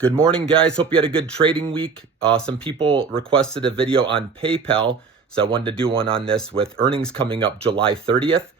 Good morning, guys. Hope you had a good trading week. Some people requested a video on PayPal, so I wanted to do one on this with earnings coming up July 30th.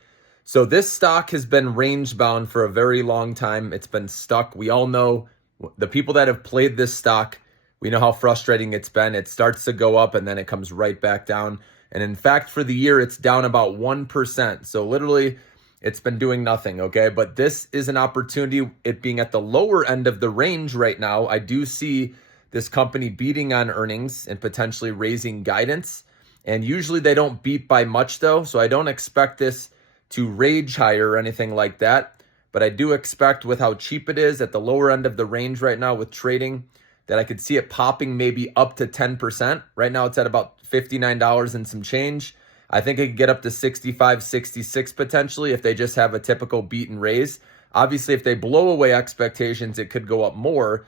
So this stock has been range bound for a very long time. It's been stuck. We all know the people that have played this stock, we know how frustrating it's been. It starts to go up and then it comes right back down. And in fact, for the year, it's down about 1%. So literally, it's been doing nothing, okay? But this is an opportunity, it being at the lower end of the range right now. I do see this company beating on earnings and potentially raising guidance. And usually they don't beat by much though, so I don't expect this to rage higher or anything like that. But I do expect, with how cheap it is at the lower end of the range right now with trading, that I could see it popping maybe up to 10%. Right now it's at about $59 and some change. I think it could get up to 65, 66 potentially if they just have a typical beat and raise. Obviously, if they blow away expectations, it could go up more.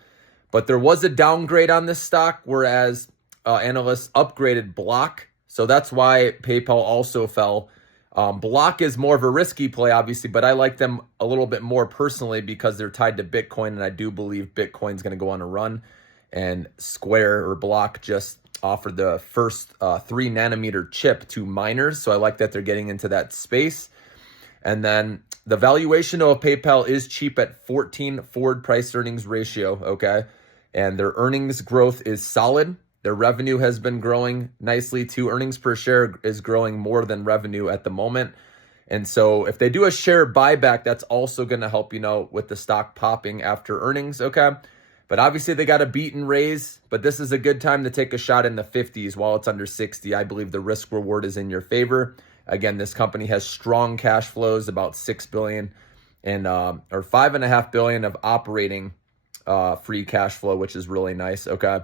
But there was a downgrade on this stock, whereas analysts upgraded Block. So that's why PayPal also fell. Block is more of a risky play, obviously, but I like them a little bit more personally because they're tied to Bitcoin, and I do believe Bitcoin's going to go on a run. And Square or Block just offered the first 3 nanometer chip to miners. So I like that they're getting into that space. And then the valuation of PayPal is cheap at 14 forward price earnings ratio, okay? And their earnings growth is solid. Their revenue has been growing nicely too. Earnings per share is growing more than revenue at the moment. And so if they do a share buyback, that's also going to help, with the stock popping after earnings, okay? But obviously they got a beat and raise, but this is a good time to take a shot in the 50s while it's under 60. I believe the risk reward is in your favor. Again, this company has strong cash flows, about $6 billion and or $5.5 billion of operating free cash flow, which is really nice. Okay.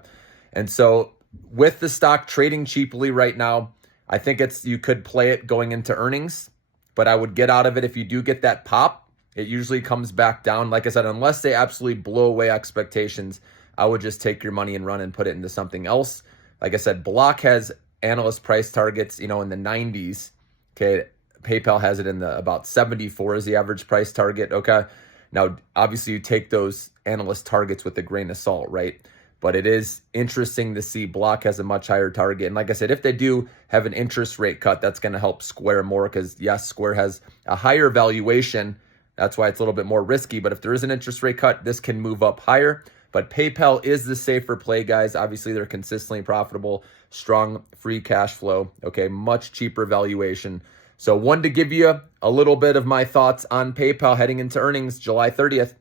And so with the stock trading cheaply right now, I think you could play it going into earnings, but I would get out of it if you do get that pop. It usually comes back down. Like I said, unless they absolutely blow away expectations, I would just take your money and run and put it into something else. Like I said, Block has analyst price targets, in the 90s. Okay. PayPal has it in the about 74 is the average price target. Okay. Now, obviously you take those analyst targets with a grain of salt, right? But it is interesting to see Block has a much higher target. And like I said, if they do have an interest rate cut, that's going to help Square more because yes, Square has a higher valuation. That's why it's a little bit more risky. But if there is an interest rate cut, this can move up higher. But PayPal is the safer play, guys. Obviously, they're consistently profitable, strong free cash flow. Okay, much cheaper valuation. So wanted to give you a little bit of my thoughts on PayPal heading into earnings July 30th.